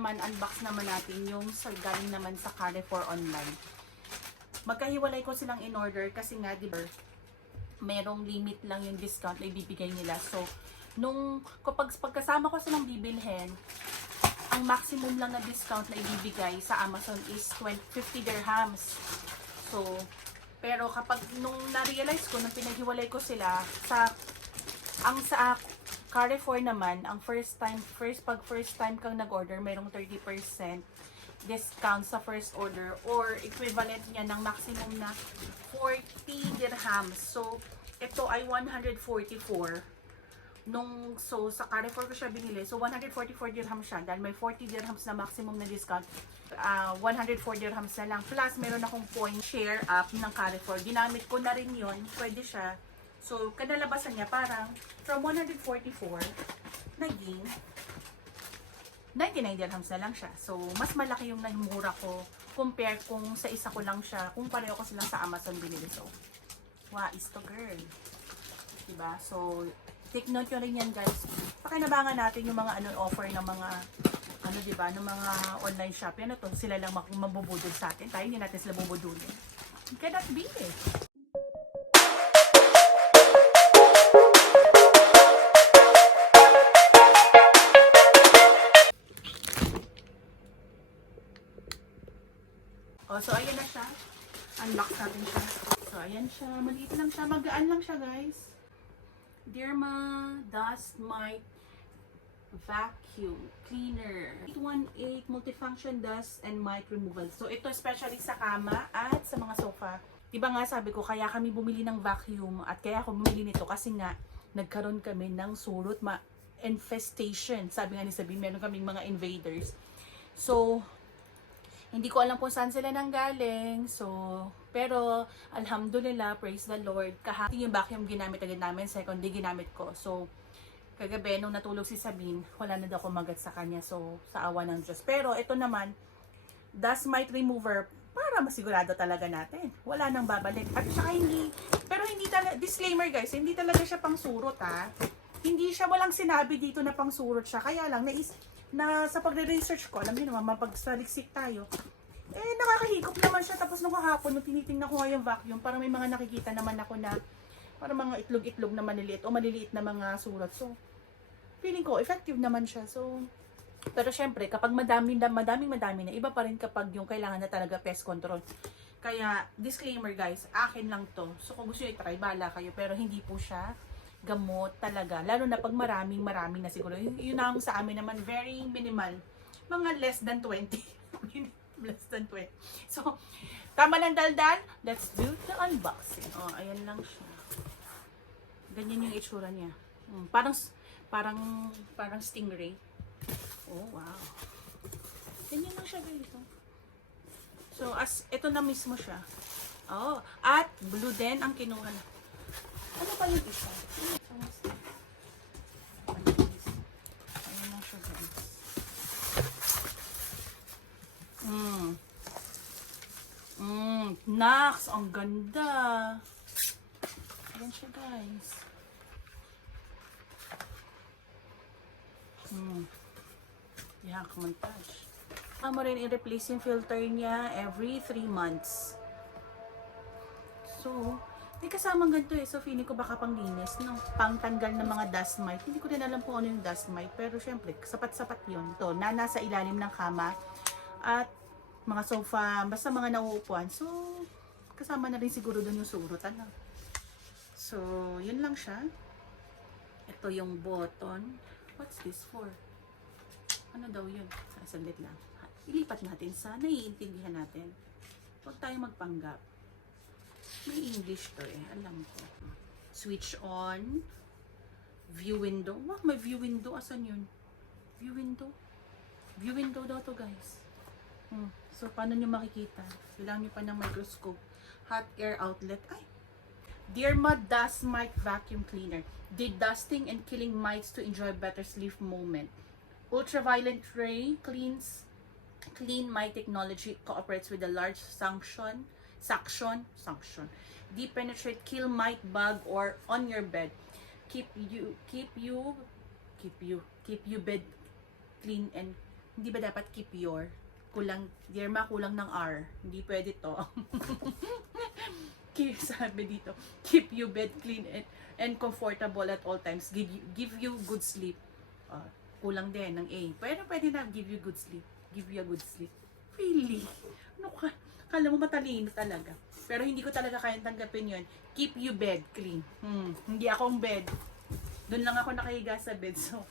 naman, unbox naman natin yung galing naman sa Carrefour online. Magkahiwalay ko silang in-order kasi nga, di ba, merong limit lang yung discount na ibibigay nila. So, pagkasama ko silang bibilhin, ang maximum lang na discount na ibibigay sa Amazon is 50 dirhams. So, pero kapag nung na-realize ko, nung pinaghiwalay ko sila, sa Carrefour naman, ang first time kang nag-order, mayroong 30% discount sa first order or equivalent niya ng maximum na 40 dirhams. So, ito ay 144. So, sa Carrefour ko siya binili. So, 144 dirhams siya. Dahil may 40 dirhams na maximum na discount, 104 dirhams na lang. Plus, meron akong point share up ng Carrefour. Ginamit ko na rin yun. Pwede siya. So, kadalabasan niya parang from 144, naging 99 dirhams na lang siya. So, mas malaki yung nagmura ko compare kung sa isa ko lang siya, kung pareho ko silang sa Amazon binili. So, wow, is to girl. Diba? So, take note nyo rin yan, guys. Pakinabangan natin yung mga offer ng mga diba, ng mga online shop. Yan to, sila lang mabubudol sa atin. Tayo hindi natin sila bubudulin. Cannot be eh. Oh, so ayan na siya. Unbox natin siya. So ayan siya. Maliit lang siya. Magaan lang siya, guys. Derma Dust Mite Vacuum Cleaner 818 Multifunction Dust and Mite Removal. So ito especially sa kama at sa mga sofa. Diba nga sabi ko, kaya kami bumili ng vacuum at kaya ako bumili nito kasi nga nagkaroon kami ng surot infestation. Sabi nga ni Sabi, meron kaming mga invaders. So, hindi ko alam kung saan sila nanggaling. So, pero alhamdulillah, praise the Lord. Kahapon yung vacuum ginamit agad namin, second day ginamit ko. So, kagabi nung natulog si Sabine, wala na daw kumagat sa kanya. So, sa awa ng Diyos. Pero ito naman, dust mite remover, para masigurado talaga natin. Wala nang babalik. At saka pero hindi talaga, disclaimer guys, hindi talaga siya pang surot ha. Hindi siya, walang sinabi dito na pang surot siya. Kaya lang, sa pagre-research ko, alam niyo naman, mapagsaliksik tayo, nakakahigop naman siya. Tapos nung kahapon, nung tinitingnan ko nga yung vacuum, parang may mga nakikita naman ako na, parang mga itlog-itlog na maliliit o maliliit na mga surat. So, feeling ko, effective naman siya. So, pero syempre, kapag madami na, iba pa rin kapag yung kailangan na talaga pest control. Kaya, disclaimer guys, akin lang to. So, kung gusto nyo i-try, bala kayo. Pero hindi po siya gamot talaga. Lalo na pag maraming na siguro. Yun ang sa amin naman, very minimal. Mga less than 20. Less than 20. So, tama ng daldal. Let's do the unboxing. Oh, ayan lang siya. Ganyan yung itsura niya. Parang stingray. Oh, wow. Ganyan lang siya, guys. So, ito na mismo siya. Oh, at blue din ang kinuha na. Ano pa yung isa? Ayan lang siya, guys. Nax! Ang ganda! Ayan siya, guys. Yan, montage. Mo rin i-replace yung filter niya every 3 months. So, may kasamang ganito eh. So, feeling ko baka panglinis, no? Pangtanggal ng mga dust mite. Hindi ko din alam kung ano yung dust mite. Pero, syempre, sapat-sapat yun. Ito, nasa ilalim ng kama. At, mga sofa, basta mga nauupuan. So, kasama na rin siguro dun yung surot. Ano? So, yun lang siya. Ito yung button. What's this for? Ano daw yun? Sandit lang. Ilipat natin sa naiintindihan natin. Huwag tayo magpanggap. May English to eh. Alam ko. Switch on. View window. Wow, may view window. Asan yun? View window. View window daw to, guys. So, paano nyo makikita? Kailangan nyo pa ng microscope. Hot air outlet. Ay! Derma Dust Mite Vacuum Cleaner. Dedusting and killing mites to enjoy better sleep moment. Ultraviolet ray clean mite technology cooperates with a large suction. Deep penetrate, kill mite, bug or on your bed. Keep you bed clean and Hindi ba dapat keep your? Kulang, Dirma, kulang ng R. Hindi pwede to. Sabi dito, keep your bed clean and comfortable at all times. Give you good sleep. Kulang din ng A. Pero pwede na, give you good sleep. Give you a good sleep. Really? Ano ka? Kala mo matalino talaga. Pero hindi ko talaga kayang tanggapin yun. Keep you bed clean. Hindi akong bed. Doon lang ako nakahiga sa bed. So,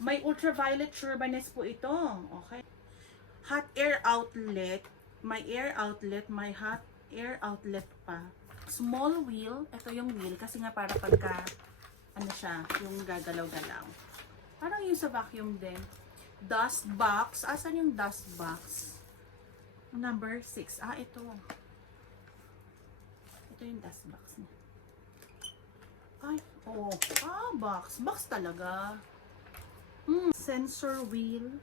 may ultraviolet surebaness po ito. Okay. Hot air outlet. May air outlet. May hot air outlet pa. Small wheel. Ito yung wheel. Kasi nga para pagka, ano siya, yung gagalaw-galaw. Parang yung sa vacuum din. Dust box. Asan yung dust box? Number 6. Ito. Ito yung dust box niya. Ay, box. Box talaga. Sensor wheel.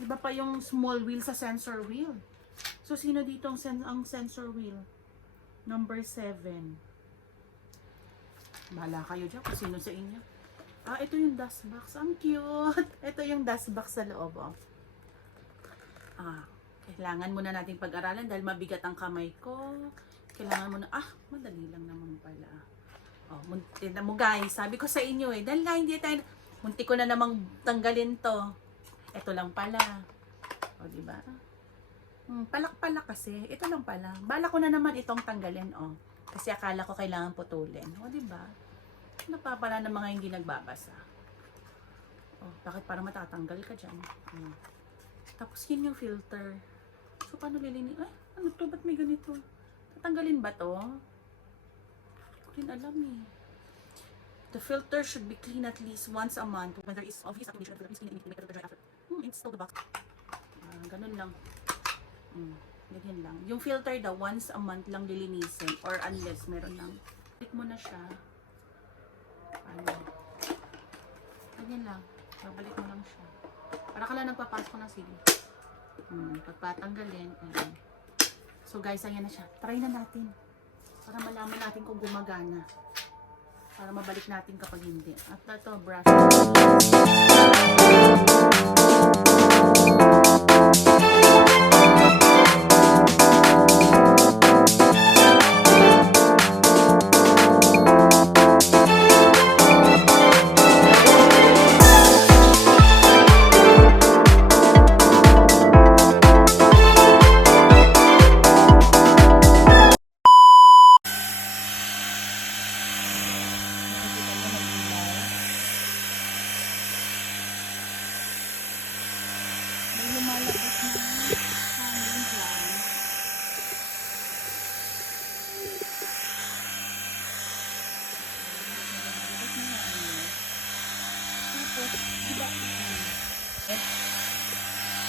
Iba pa yung small wheel sa sensor wheel. So, sino dito ang sensor wheel? Number 7. Bahala kayo dyan kung sino sa inyo. Ito yung dust box. Ang cute. Ito yung dust box sa loob. Kailangan muna nating pag-aralan dahil mabigat ang kamay ko. Kailangan muna, madali lang naman pala. Munti na mo guys. Sabi ko sa inyo dahil nga hindi tayo, munti ko na namang tanggalin to. Ito lang pala. Diba? Palak-palak kasi. Ito lang pala. Bala ko na naman itong tanggalin. Kasi akala ko kailangan putulin. Diba? Napapala ng mga hindi nagbabasa. Bakit parang matatanggal ka dyan? Tapos yun yung filter. So, paano lilini? Ano to? Ba't may ganito? Tatanggalin ba to? Hindi ko rin alam The filter should be clean at least once a month when there is obvious accumulation of filter. Please clean and dry after. Install the box. Ganun lang. Ganyan lang. Yung filter daw, once a month lang lilinisin or unless meron lang. Click mo na siya. Ganyan lang. Babalik mo lang siya. Para ka lang nagpapasok ng sige. Pagpatanggalin. So guys, ayan na siya. Try na natin. Para malaman natin kung gumagana. Para mabalik natin kapag hindi. At ito, brush.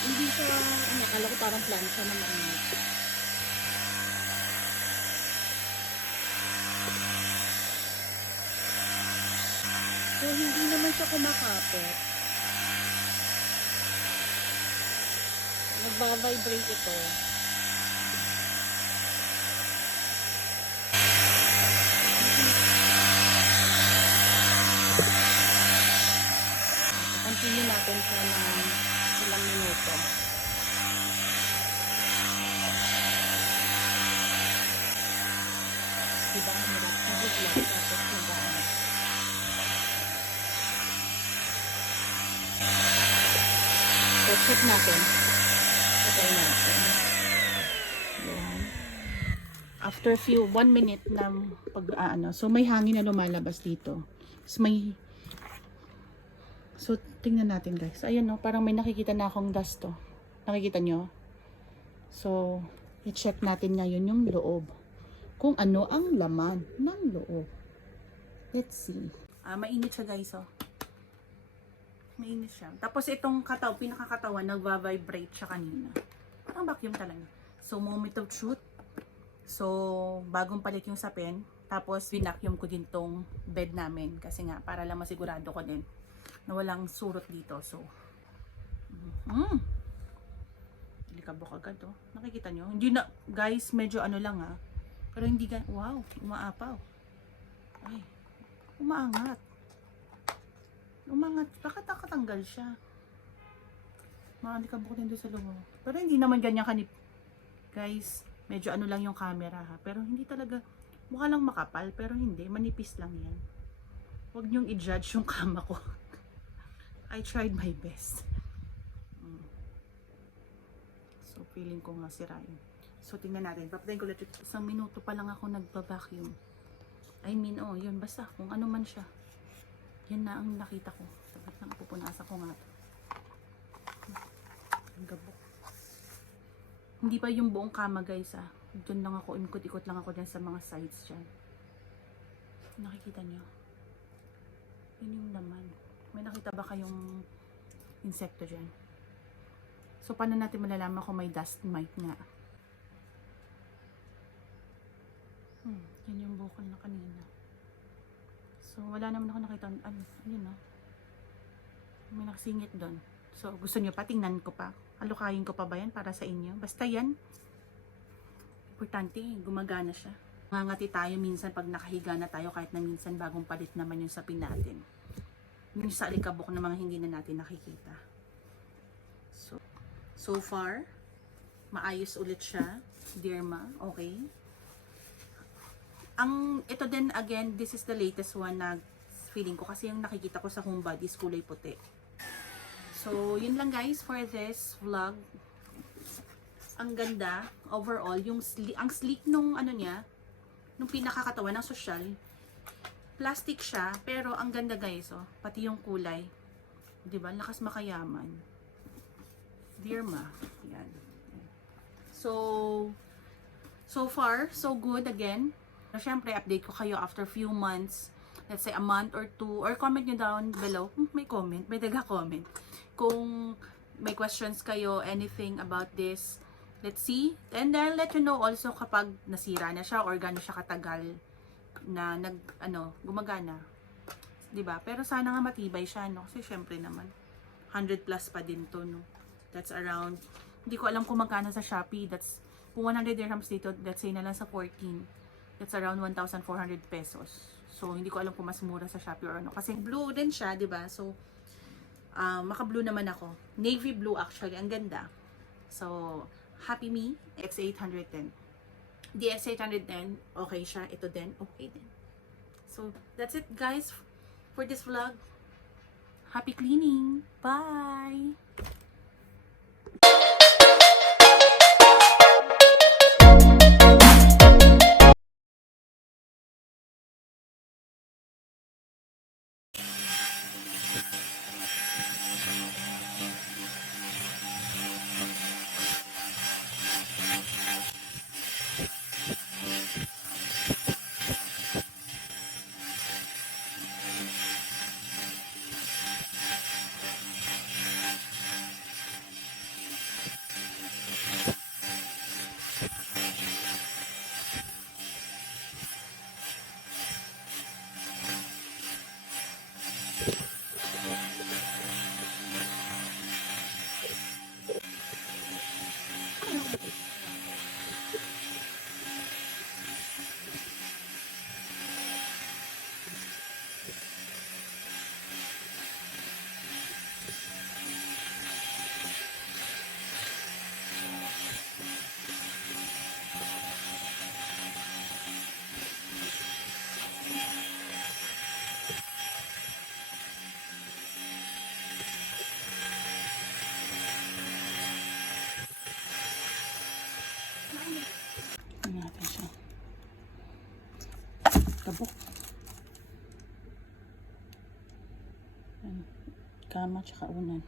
Hindi siya, akala ko parang plancha naman. So, hindi naman siya kumakapit. Nagba-vibrate ito. Continue natin siya ng ilang minuto. Diba? Nagugla. Tapos nagbahan. So, keep natin. Patay natin. Yan. After 1 minute ng so may hangin na lumalabas dito. So, tingnan natin guys. Ayan parang may nakikita na akong dust to. Nakikita nyo? So, i-check natin ngayon yung loob. Kung ano ang laman ng loob. Let's see. Mainit siya guys Mainit siya. Tapos itong pinakakatawan, nagva-vibrate siya kanina. Parang vacuum talaga. So, moment of truth. So, bagong palit yung sapin. Tapos, binacuum ko din tong bed namin. Kasi nga, para lang masigurado ko din na walang surot dito. So, delikabok agad Nakikita nyo? Hindi na, guys, medyo lang Pero hindi wow, umaapaw. Ay, umaangat. Bakit nakatanggal siya? Makakabuk din doon sa loob. Pero hindi naman ganyan kanip. Guys, medyo ano lang yung camera ha. Pero hindi talaga, mukha lang makapal. Pero hindi, manipis lang yan. Huwag niyong i-judge yung kama ko. I tried my best. So, feeling ko nga sirain. So, tingnan natin. Papatayin ko ulit. Isang minuto pa lang ako nagpa-vacuum. I mean, oh, yun. Basta, kung ano man siya. Yan na ang nakita ko. Dapat lang pupunasan ko nga ito. Ang gabok. Hindi pa yung buong kama, guys, ah. Diyan lang ako. Ikot-ikot lang ako dyan sa mga sides dyan. Nakikita niyo? Yun yung laman. May nakita ba kayong insekto dyan? So, paano natin malalaman kung may dust mite nga? Yan yung bukol na kanina. So, wala naman ako nakita. Yun, no? May nakasingit doon. So, gusto nyo pa? Tingnan ko pa. Halukayin ko pa ba yan para sa inyo? Basta yan. Importante, gumagana siya. Ngangati tayo minsan pag nakahiga na tayo kahit na minsan bagong palit naman yung sapin natin. Yung sa alikabok na mga hindi na natin nakikita. So far, maayos ulit siya. Derma, okay. Ito din, again, this is the latest one na feeling ko kasi yung nakikita ko sa Homebody is kulay puti. So, yun lang guys for this vlog. Ang ganda, overall, ang sleek nung ano niya, nung pinakakatawan ng social. Plastic siya, pero ang ganda guys, oh, pati yung kulay. 'Di ba? Lakas makayaman. Derma. Yan. So far, so good again. Siyempre, update ko kayo after few months. Let's say a month or two. Or comment nyo down below. May comment. May daga-comment. Kung may questions kayo, anything about this. Let's see. And then, let you know also kapag nasira na siya or gano'n siya katagal na gumagana. 'Di ba? Pero sana nga matibay siya, no? Kasi syempre naman, 100 plus pa din to, no? That's around, hindi ko alam kung magkano sa Shopee. That's, kung 100 dirhams dito, let's say na lang sa 14. That's around 1,400 pesos. So, hindi ko alam kung mas mura sa Shopee or ano. Kasi blue din siya, di ba? So, maka-blue naman ako. Navy blue actually, ang ganda. So, Happy Me, X810. The X810, okay siya. Ito din, okay din. So, that's it guys for this vlog. Happy cleaning! Bye! Natin siya. Kabok. Kama tsaka unan.